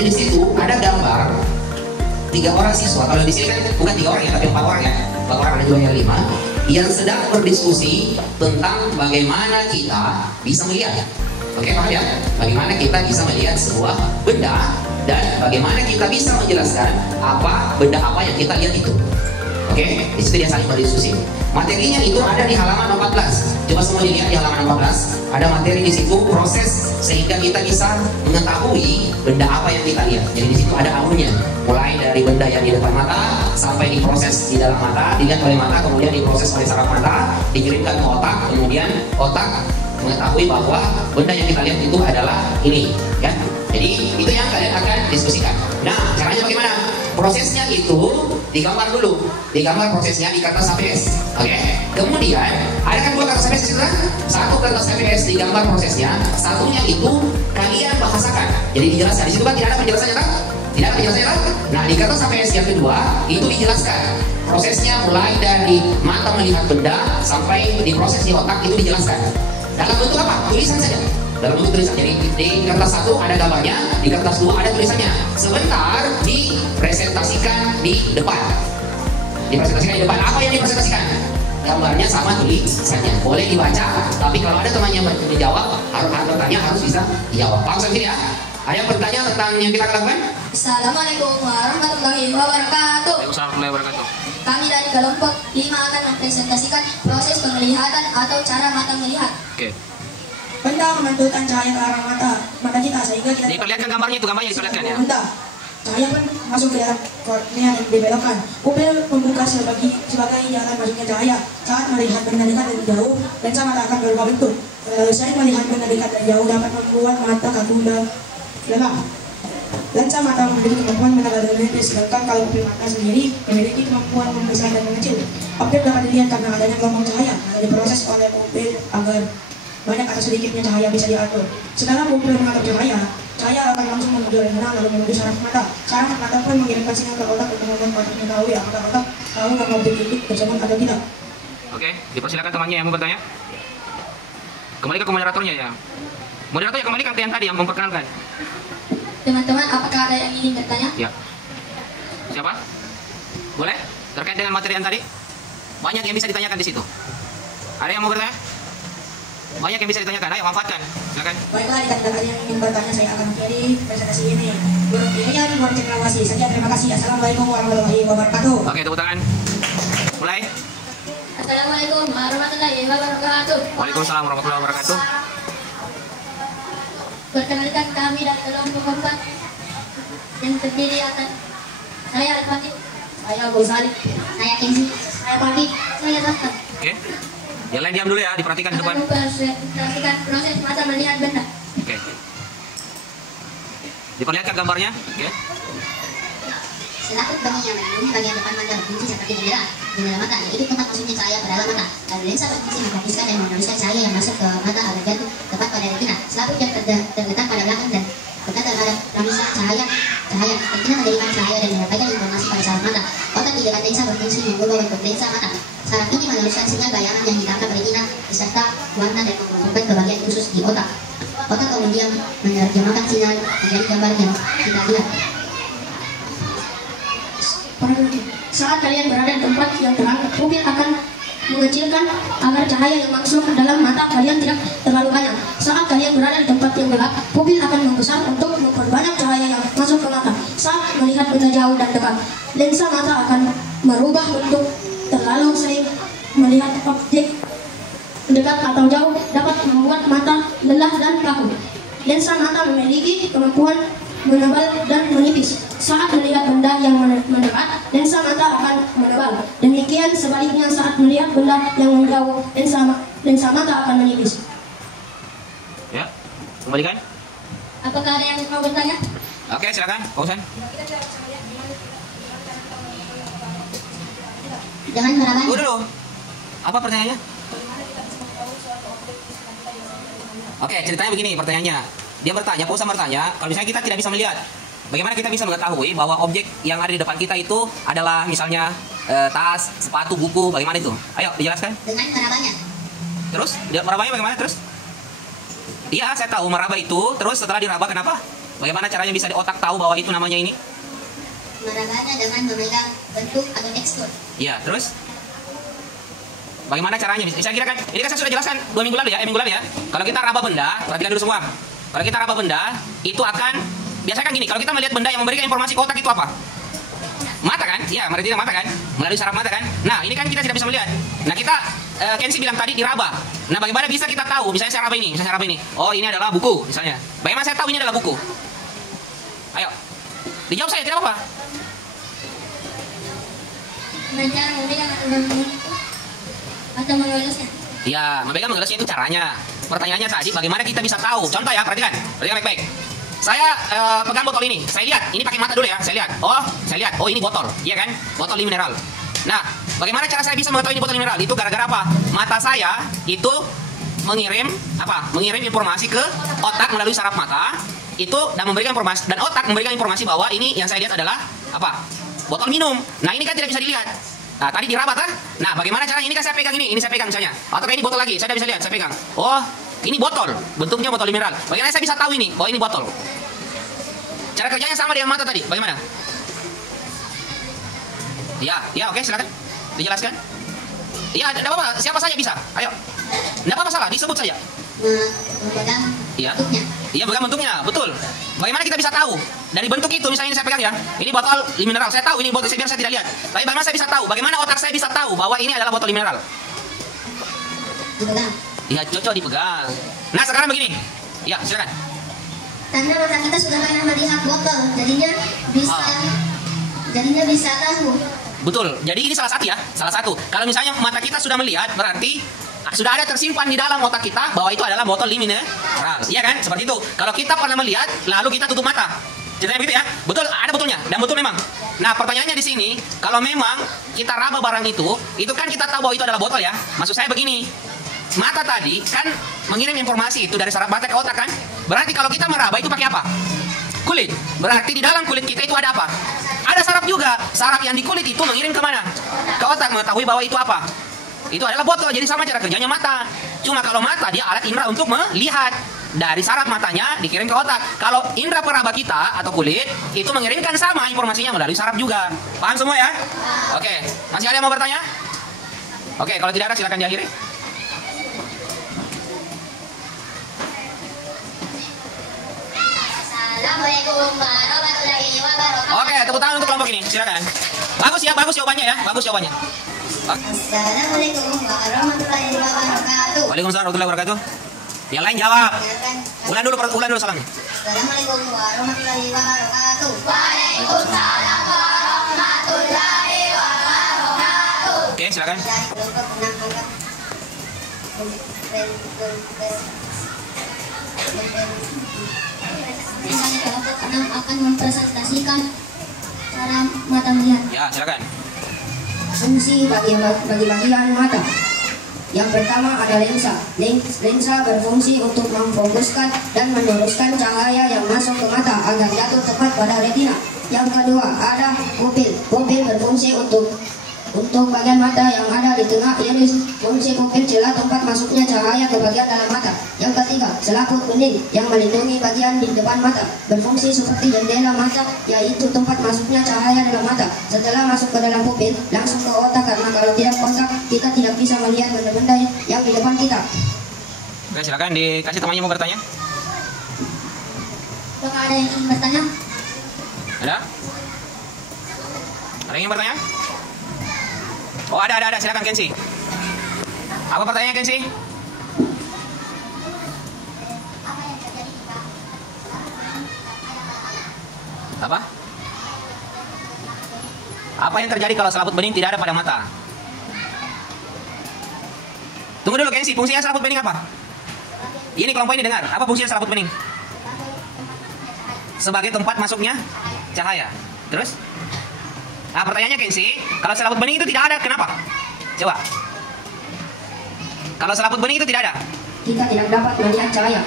Jadi di situ ada gambar 3 orang siswa. Kalau di sini kan bukan 3 orang ya, tapi 4 orang ya. 4 orang, ada 2 yang 5 yang sedang berdiskusi tentang bagaimana kita bisa melihat. Oke, paham ya? Bagaimana kita bisa melihat sebuah benda dan bagaimana kita bisa menjelaskan apa benda apa yang kita lihat itu. Oke, di situ dia saling berdiskusi. Materinya itu ada di halaman 14. Coba semua dilihat di halaman 14. Ada materi di situ, proses sehingga kita bisa mengetahui benda apa yang kita lihat. Jadi di situ ada alurnya, mulai dari benda yang di depan mata sampai diproses di dalam mata, dilihat oleh mata, kemudian diproses oleh saraf mata, dikirimkan ke otak, kemudian otak mengetahui bahwa benda yang kita lihat itu adalah ini, ya. Jadi itu yang kalian akan diskusikan. Nah, caranya bagaimana? Prosesnya itu digambar dulu, digambar prosesnya di kertas HPS. Oke. Kemudian ada kan 2 kertas HPS di situ kan? 1 kertas HPS digambar prosesnya, satunya itu kalian bahasakan. Jadi dijelaskan. Di situ kan tidak ada penjelasannya kan? Tidak ada penjelasannya kan? Nah, di kertas HPS yang kedua itu dijelaskan. Prosesnya mulai dari mata melihat benda sampai diproses di otak itu dijelaskan. Dalam bentuk apa? Tulisan saja. Dalam bentuk tulisan. Jadi di kertas 1 ada gambarnya, di kertas 2 ada tulisannya. Sebentar dipresentasikan di depan. Dipresentasikan di depan. Apa yang dipresentasikan? Gambarnya sama tulisannya. Boleh dibaca, tapi kalau ada temannya menjawab, harus bertanya, harus bisa dijawab. Paham sampai sini ya? Ada yang bertanya tentang yang kita lakukan? Assalamualaikum warahmatullahi wabarakatuh. Waalaikumsalam warahmatullahi wabarakatuh. Kami dari kelompok 5 akan mempresentasikan proses penglihatan atau cara mata melihat. Oke. Benda memantulkan cahaya ke arah mata kita sehingga kita Diperlihatkan gambarnya itu, gambarnya diperlihatkan ya. benda. Cahaya pun masuk ke dalam kornea dan dibelokkan. Pupil membuka sebagai jalan masuknya cahaya. Saat melihat benda dekat dan jauh, lensa mata akan berubah bentuk. Lalu saya melihat benda dekat dan jauh dapat membuat mata kaku dan lelah. Lensa mata memiliki kemampuan menebal dan menipis, sedangkan kalau pupil mata sendiri memiliki kemampuan membesar dan mengecil. Objek dapat dilihat karena adanya gelombang cahaya yang diproses oleh pupil agar banyak atau sedikitnya cahaya bisa diatur. Setelah pupil menangkap cahaya akan langsung menuju retina lalu menuju saraf mata. Saraf mata pun mengirimkan sinyal ke otak untuk membuat otak mengetahui apakah otak tahu nama objek itu tersebut atau tidak. Oke, dipersilakan temannya yang mau bertanya. Kembali ke moderatornya ya. Moderatornya kembalikan ke yang tadi yang memperkenalkan. Teman-teman, apakah ada yang ingin bertanya? Ya. Siapa? Boleh? Terkait dengan materi yang tadi? Banyak yang bisa ditanyakan di situ. Ada yang mau bertanya? Banyak yang bisa ditanyakan. Ayo, manfaatkan. Silakan. Baiklah, dikatakan ada yang ingin bertanya, saya akan menjadi presentasi ini. Demikian buat cekrawasi. Sekian, terima kasih. Assalamualaikum warahmatullahi wabarakatuh. Oke, tepuk tangan. Mulai. Assalamualaikum warahmatullahi wabarakatuh. Waalaikumsalam warahmatullahi wabarakatuh. Perkenalkan, kami dari kelompok 4 yang terdiri atas saya Al-Fatih, saya Abu Salih, saya Kenzi, saya Pagi, saya Rafkan. Oke. Yang lain diam dulu ya, diperhatikan di depan. Akan mempresentasikan proses mata melihat benda. Oke. Diperlihatkan gambarnya. Oke. Selaput benih yang melindungi bagian depan mata berfungsi seperti jendela mata, yaitu tempat masuknya cahaya ke dalam mata. Lalu lensa berfungsi menghabiskan dan meneruskan cahaya yang masuk ke mata agar jatuh tepat pada retina. Selaput yang terletak pada belakang dan dekat terhadap ramisan cahaya. Retina menjadikan cahaya dan menyampaikan informasi pada saraf mata. Otak di dekat lensa berfungsi mengubah bentuk lensa mata. Saraf ini meneruskan sinyal bayangan yang ditangkap retina beserta warna dan menghubungkan ke bagian khusus di otak. Otak kemudian menerjemahkan sinyal menjadi gambar yang kita lihat. Saat kalian berada di tempat yang terang, pupil akan mengecilkan agar cahaya yang masuk ke dalam mata kalian tidak terlalu banyak. Saat kalian berada di tempat yang gelap, pupil akan membesar untuk memperbanyak cahaya yang masuk ke mata. Saat melihat benda jauh dan dekat, lensa mata akan merubah bentuk. Terlalu sering melihat objek dekat atau jauh dapat membuat mata lelah dan kaku. Lensa mata memiliki kemampuan menebal dan menipis. Saat melihat benda yang mendekat, lensa mata akan menebal. Demikian sebaliknya saat melihat benda yang menjauh, lensa mata akan menipis. Ya, kembalikan. Apakah ada yang mau bertanya? Oke, silakan, Pausan. Dengan meraba. Dulu. Apa pertanyaannya? Oke, ceritanya begini pertanyaannya. Dia bertanya, Pausan bertanya, kalau misalnya kita tidak bisa melihat, bagaimana kita bisa mengetahui bahwa objek yang ada di depan kita itu adalah misalnya tas, sepatu, buku, bagaimana itu? Ayo, dijelaskan. Dengan merabanya. Terus, merabanya bagaimana terus? Iya, saya tahu meraba itu, terus setelah diraba kenapa? Bagaimana caranya bisa di otak tahu bahwa itu namanya ini? Merabanya dengan memegang bentuk atau tekstur. Iya, terus? Bagaimana caranya? Saya kira kan, ini kan saya sudah jelaskan 2 minggu lalu ya, minggu lalu ya. Kalau kita raba benda, perhatikan dulu semua. Kalau kita raba benda, itu akan, biasanya kan gini, kalau kita melihat benda yang memberikan informasi ke otak itu apa? Mata kan? Iya, mereka mata kan? Melalui saraf mata kan? Nah, ini kan kita tidak bisa melihat. Nah, kita, Kensi bilang tadi diraba. Nah, bagaimana bisa kita tahu? Misalnya saya raba ini, Oh, ini adalah buku, misalnya. Bagaimana saya tahu ini adalah buku? Ayo, dijawab saya, tidak apa-apa. Dengan memegang atau mengelesnya. Ya, memegang mengelesnya itu caranya. Pertanyaannya tadi, bagaimana kita bisa tahu? Contoh ya, perhatikan baik-baik. Saya pegang botol ini, saya lihat, ini pakai mata dulu ya, saya lihat, oh ini botol, iya kan, botol mineral. Nah, bagaimana cara saya bisa mengetahui ini botol mineral? Itu gara-gara apa? Mata saya itu mengirim informasi ke otak melalui saraf mata, itu dan memberikan informasi, dan otak memberikan informasi bahwa ini yang saya lihat adalah apa? Botol minum. Nah, ini kan tidak bisa dilihat. Nah, tadi diraba kan? Nah, bagaimana caranya? Ini kan saya pegang ini saya pegang misalnya. Atau kayak ini botol lagi, saya tidak bisa lihat, saya pegang. Oh, ini botol, bentuknya botol mineral. Bagaimana saya bisa tahu ini? Oh, ini botol. Cara kerjanya sama dengan mata tadi. Bagaimana? Ya, oke, silakan. Dijelaskan. Ya, tidak apa-apa. Siapa saja bisa. Ayo. Tidak apa-apa salah, disebut saja. Memegang Iya. bentuknya. Iya, pegang bentuknya, betul. Bagaimana kita bisa tahu? Dari bentuk itu, misalnya ini saya pegang ya. Ini botol mineral. Saya tahu ini botol, biar saya tidak lihat. Tapi bagaimana saya bisa tahu? Bagaimana otak saya bisa tahu bahwa ini adalah botol mineral? Dipegang. Ya, cocok dipegang. Nah, sekarang begini. Ya, silakan. Karena mata kita sudah pernah melihat botol, jadinya bisa tahu. Betul. Jadi ini salah satu ya, salah satu. Kalau misalnya mata kita sudah melihat, berarti sudah ada tersimpan di dalam otak kita bahwa itu adalah botol mineral. Iya kan? Seperti itu. Kalau kita pernah melihat, lalu kita tutup mata. Ceritanya begitu ya? Betul, ada botolnya dan betul memang. Nah, pertanyaannya di sini, kalau memang kita raba barang itu kan kita tahu bahwa itu adalah botol ya. Maksud saya begini. Mata tadi kan mengirim informasi itu dari saraf mata ke otak kan? Berarti kalau kita meraba itu pakai apa? Kulit. Berarti di dalam kulit kita itu ada apa? Ada saraf juga. Saraf yang di kulit itu mengirim kemana? Ke otak, mengetahui bahwa itu apa? Itu adalah botol. Jadi sama cara kerjanya mata. Cuma kalau mata dia alat indera untuk melihat. Dari saraf matanya dikirim ke otak. Kalau indera peraba kita atau kulit itu mengirimkan sama informasinya melalui saraf juga. Paham semua ya? Oke. Masih ada yang mau bertanya? Oke, kalau tidak ada silakan diakhiri. Assalamualaikum warahmatullahi wabarakatuh. Oke, tepuk tangan untuk kelompok ini. Silakan. Bagus jawabannya ya. Bagus jawabannya. Assalamualaikum warahmatullahi wabarakatuh. Waalaikumsalam warahmatullahi wabarakatuh. Yang lain jawab. Ulang dulu salamnya. Assalamualaikum warahmatullahi wabarakatuh. Waalaikumsalam warahmatullahi wabarakatuh. Oke, silakan. Dari kelompok 6 akan mempresentasikan cara mata melihat. Ya, silakan. Fungsi bagi bagian mata. Yang pertama ada lensa. Lensa berfungsi untuk memfokuskan dan meluruskan cahaya yang masuk ke mata agar jatuh tepat pada retina. Yang kedua ada pupil. Pupil berfungsi untuk bagian mata yang ada di tengah iris. Fungsi pupil adalah tempat masuknya cahaya ke bagian dalam mata. Yang ketiga, selaput bening yang melindungi bagian di depan mata. Berfungsi seperti jendela mata, yaitu tempat masuknya cahaya dalam mata. Setelah masuk ke dalam pupil, langsung ke otak, karena kalau tidak otak, kita tidak bisa melihat benda-benda yang di depan kita. Oke, silakan dikasih temannya mau bertanya. Apakah ada yang ingin bertanya? Ada? Ada yang ingin bertanya? Oh, ada. Silakan Kensi. Apa pertanyaannya Kensi? Apa? Apa yang terjadi kalau selaput bening tidak ada pada mata? Tunggu dulu Kensi, fungsinya selaput bening apa? Ini kelompok ini dengar. Apa fungsinya selaput bening? Sebagai tempat masuknya cahaya. Terus? Nah, pertanyaannya Kensi, kalau selaput bening itu tidak ada, kenapa? Coba. Kalau selaput bening itu tidak ada, Kita tidak dapat melihat cahaya.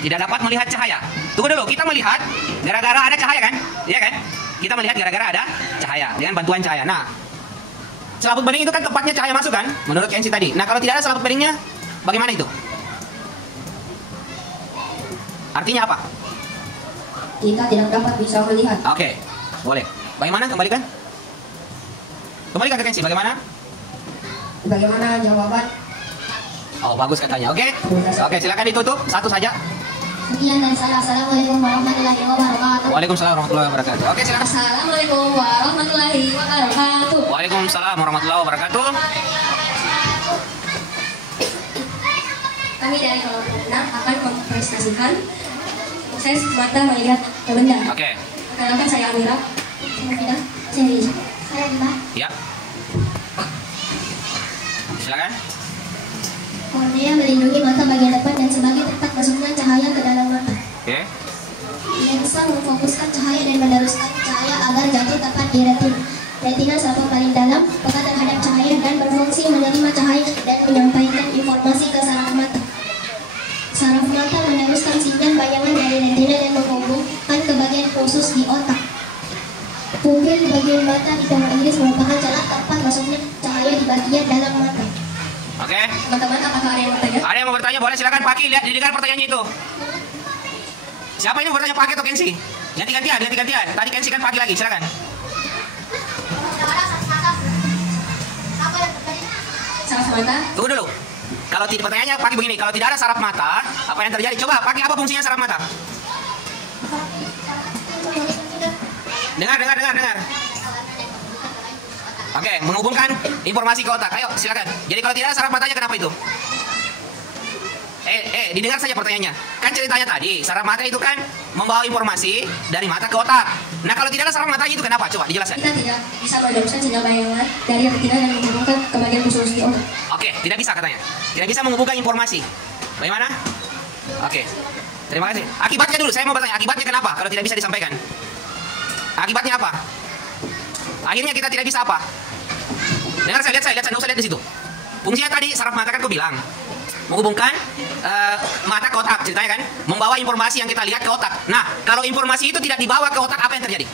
tidak dapat melihat cahaya. Tunggu dulu, kita melihat gara-gara ada cahaya kan? Iya kan? Kita melihat gara-gara ada cahaya, dengan bantuan cahaya. Nah, selaput bening itu kan tempatnya cahaya masuk kan? Menurut Kensi tadi. Nah, kalau tidak ada selaput beningnya, bagaimana itu? Artinya apa? kita tidak dapat bisa melihat. Oke, boleh. Bagaimana? Kembalikan. Kembalikan ke Kensi. Bagaimana? Bagaimana jawaban? Oh, bagus katanya. Oke. Oke, silakan ditutup. Satu saja. Sekian dari saya. Assalamualaikum warahmatullahi wabarakatuh. Waalaikumsalam warahmatullahi wabarakatuh. Oke, silakan. Assalamualaikum warahmatullahi wabarakatuh. Waalaikumsalam warahmatullahi wabarakatuh. Kami dari kelompok 6 akan mempresentasikan proses mata melihat benda. Oke. Perkenalkan saya Amira. Saya Fida. Saya Riza. Saya Dima. Ya. Silakan. Kornea melindungi mata bagian depan dan sebagai tempat masuknya cahaya ke dalam mata. Oke. Lensa memfokuskan cahaya dan meneruskan cahaya agar jatuh tepat di retina. Retina saraf paling dalam, peka terhadap cahaya dan berfungsi menerima cahaya dan menyampaikan informasi ke saraf mata. Saraf mata meneruskan sinyal bayangan dari retina dan menghubungkan ke bagian khusus di otak. Pupil bagian mata di bawah iris merupakan jalan tempat masuknya cahaya di bagian dalam mata. Oke. Teman-teman, apakah ada yang bertanya? Ada yang mau bertanya? Boleh silakan Paki. Lihat, didengar pertanyaannya itu. Siapa ini mau bertanya, Paki atau Kensi? Ganti-gantian. Tadi Kensi kan Paki lagi. Silakan. Saraf mata. Tunggu dulu. Kalau tidak pertanyaannya Paki begini, kalau tidak ada saraf mata, apa yang terjadi? Coba Paki, apa fungsinya saraf mata? Dengar. Oke, menghubungkan informasi ke otak. Ayo, silakan. Jadi kalau tidak ada saraf matanya, kenapa itu? Didengar saja pertanyaannya. Kan ceritanya tadi, saraf mata itu kan membawa informasi dari mata ke otak. Nah, kalau tidak ada saraf matanya itu kenapa? Coba dijelaskan. Kita tidak bisa meneruskan sinyal bayangan dari retina dan menghubungkan ke bagian khusus di otak. Oke, tidak bisa katanya. Tidak bisa menghubungkan informasi. Bagaimana? Oke. Terima kasih. Akibatnya dulu, saya mau bertanya. Akibatnya kenapa kalau tidak bisa disampaikan? Akibatnya apa? Akhirnya kita tidak bisa apa? Dengar saya, lihat saya, nggak usah lihat di situ. Fungsinya tadi saraf mata kan kau bilang menghubungkan mata ke otak, ceritanya kan membawa informasi yang kita lihat ke otak. Nah, kalau informasi itu tidak dibawa ke otak, apa yang terjadi?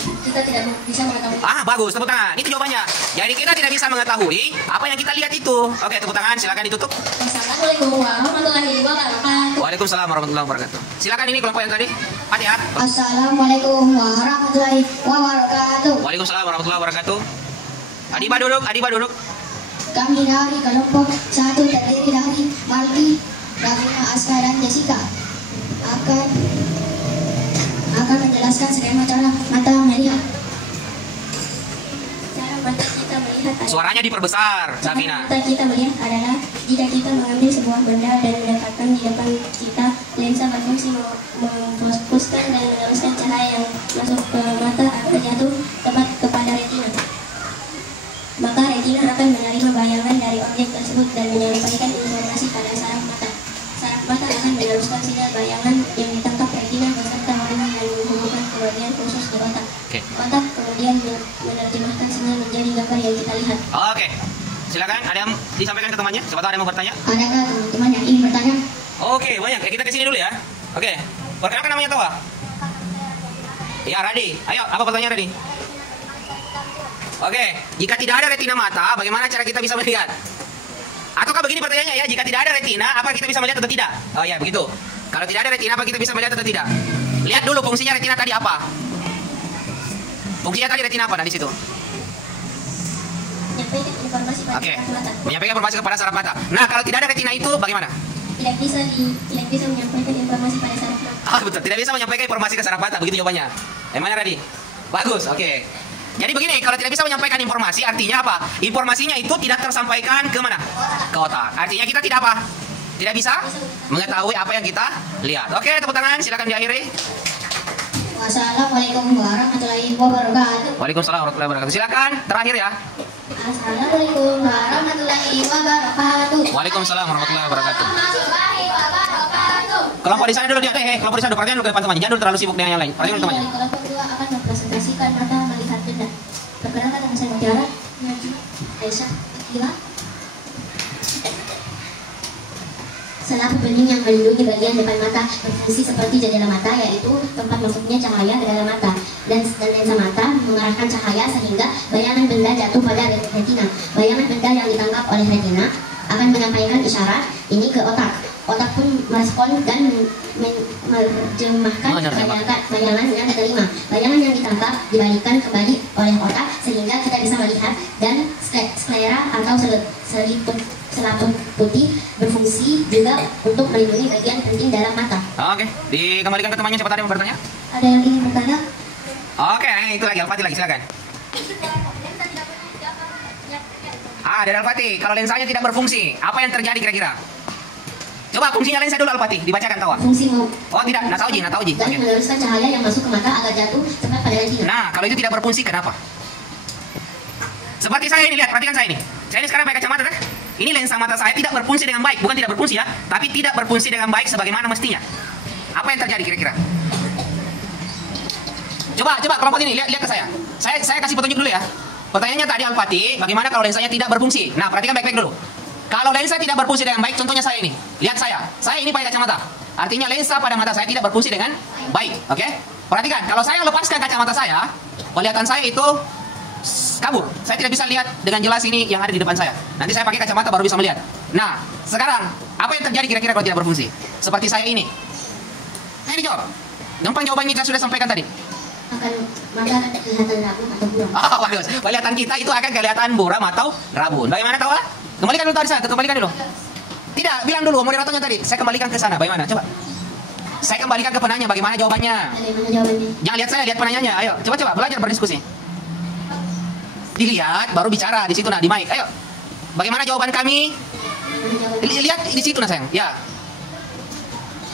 Kita tidak bisa mengetahui. Bagus, tepuk tangan. Itu jawabannya. Jadi kita tidak bisa mengetahui apa yang kita lihat itu. Oke, tepuk tangan. Silakan ditutup. Assalamualaikum warahmatullahi wabarakatuh. Waalaikumsalam warahmatullahi wabarakatuh. Silakan ini kelompok yang tadi. Fatihah. Assalamualaikum warahmatullahi wabarakatuh. Waalaikumsalam warahmatullahi wabarakatuh. Adiba duduk. Kami dari kelompok 1 terdiri dari Marti, Davina, Aska, dan Jessica akan menjelaskan skema cara mata melihat. Cara mata kita melihat adalah Suaranya diperbesar, Davina. mata kita melihat adalah jika kita mengambil sebuah benda dan meletakkan di depan kita, lensa berfungsi memfokuskan dan meneruskan cahaya yang masuk ke mata akan jatuh tepat kepada retina. Maka retina akan menerima bayangan dari objek tersebut dan menyampaikan informasi pada saraf mata. Saraf mata akan meneruskan sinyal bayangan yang ditangkap retina beserta hormon dan menghubungkan ke bagian khusus di otak. Oke. Otak kemudian menerjemahkan sinyal menjadi gambar yang kita lihat. Oke. Silakan, ada yang disampaikan ke temannya? Siapa tahu ada yang mau bertanya? Adakah teman-teman yang ingin bertanya? Oke, banyak. Kita ke sini dulu ya. Oke. Perkenalkan namanya Tawa. Ya, Radi. Ayo, apa pertanyaan Radi? Oke, jika tidak ada retina mata, bagaimana cara kita bisa melihat? Ataukah begini pertanyaannya ya, jika tidak ada retina, apa kita bisa melihat atau tidak? Oh ya, begitu. Kalau tidak ada retina, apa kita bisa melihat atau tidak? Lihat dulu fungsinya retina tadi apa? Fungsinya tadi retina apa di situ? Menyampaikan informasi pada Oke, saraf mata. menyampaikan informasi kepada saraf mata. Nah, kalau tidak ada retina itu bagaimana? Tidak bisa menyampaikan informasi pada saraf mata. Betul, tidak bisa menyampaikan informasi ke saraf mata, begitu jawabannya. Yang mana tadi? Bagus, oke. Jadi begini, kalau tidak bisa menyampaikan informasi, artinya apa? Informasinya itu tidak tersampaikan ke mana? Ke otak. Artinya kita tidak apa? Tidak bisa mengetahui apa yang kita lihat. Oke, tepuk tangan, silakan diakhiri. Wassalamualaikum warahmatullahi wabarakatuh. Waalaikumsalam warahmatullahi wabarakatuh. Silakan, terakhir ya. Assalamualaikum warahmatullahi wabarakatuh. Waalaikumsalam warahmatullahi wabarakatuh. Warahmatullahi wabarakatuh. Kelompok di sana dulu dia, kelompok di sana dulu, perhatian dulu ke depan temannya. Jangan dulu terlalu sibuk dengan yang lain. Perhatian dulu temannya. Kami dari kelompok 2 akan mempresentasikan mata melihat benda. Perkenalkan nama saya Mutiara, Najwa, Aisyah, Akila. Selaput bening yang melindungi bagian depan mata berfungsi seperti jendela mata, yaitu tempat masuknya cahaya ke dalam mata, dan lensa mata mengarahkan cahaya sehingga bayangan benda jatuh pada retina. Bayangan benda yang ditangkap oleh retina akan menyampaikan isyarat ini ke otak. Otak pun merespon dan menerjemahkan bayangan yang diterima. Bayangan yang ditangkap dibalikkan kembali oleh otak sehingga kita bisa melihat, dan sklera atau selaput putih berfungsi juga untuk melindungi bagian penting dalam mata. Oke, dikembalikan ke temannya. Siapa tadi yang bertanya? Ada yang ingin bertanya? Oke, itu lagi Al-Fatih lagi, silakan. Dari Al-Fatih, kalau lensanya tidak berfungsi, apa yang terjadi kira-kira? Coba fungsinya lensa dulu Al-Fatih, dibacakan tahu. Fungsi Oh tidak, nah tahu Ji. dan meluruskan cahaya yang masuk ke mata agar jatuh tepat pada retina. Nah, kalau itu tidak berfungsi, kenapa? Seperti saya ini, lihat, perhatikan saya ini. Saya ini sekarang pakai kacamata kan? Ini lensa mata saya tidak berfungsi dengan baik, bukan tidak berfungsi ya, tapi tidak berfungsi dengan baik sebagaimana mestinya. Apa yang terjadi kira-kira? Coba kelompok ini, lihat ke saya. Saya kasih petunjuk dulu ya. Pertanyaannya tadi Al-Fatih, bagaimana kalau lensanya tidak berfungsi? Nah, perhatikan baik-baik dulu. Kalau lensa tidak berfungsi dengan baik, contohnya saya ini. Lihat saya ini pakai kacamata. Artinya lensa pada mata saya tidak berfungsi dengan baik, oke? Perhatikan, kalau saya lepaskan kacamata saya, penglihatan saya itu kabur. Saya tidak bisa lihat dengan jelas ini yang ada di depan saya. Nanti saya pakai kacamata baru bisa melihat. Nah, sekarang apa yang terjadi kira-kira kalau tidak berfungsi? Seperti saya ini. Saya dijawab. Gampang jawabannya saya sudah sampaikan tadi. Maka akan kelihatan rabun atau buram. Oh, bagus. Penglihatan kita itu akan kelihatan buram atau rabun. Bagaimana tahu? Kembalikan dulu tadi saya, kembalikan dulu. Tidak, bilang dulu moderatornya tadi. Saya kembalikan ke sana. Bagaimana? Coba. Saya kembalikan ke penanya. Bagaimana jawabannya? Bagaimana jawabannya? Jangan lihat saya, lihat penanyanya. Ayo, coba belajar berdiskusi. Dilihat, baru bicara di situ nah di mic. Ayo. Bagaimana jawaban kami? Lihat di situ nah sayang. Ya.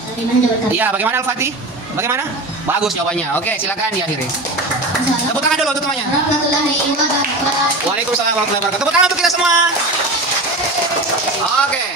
Bagaimana jawaban kami? Ya, bagaimana Al-Fatih? Bagaimana? Bagus jawabannya. Oke, silakan diakhiri. Tepuk tangan dulu untuk temannya. Warahmatullahi wabarakatuh. Waalaikumsalam warahmatullahi wabarakatuh. Tepuk tangan untuk kita semua. Oke.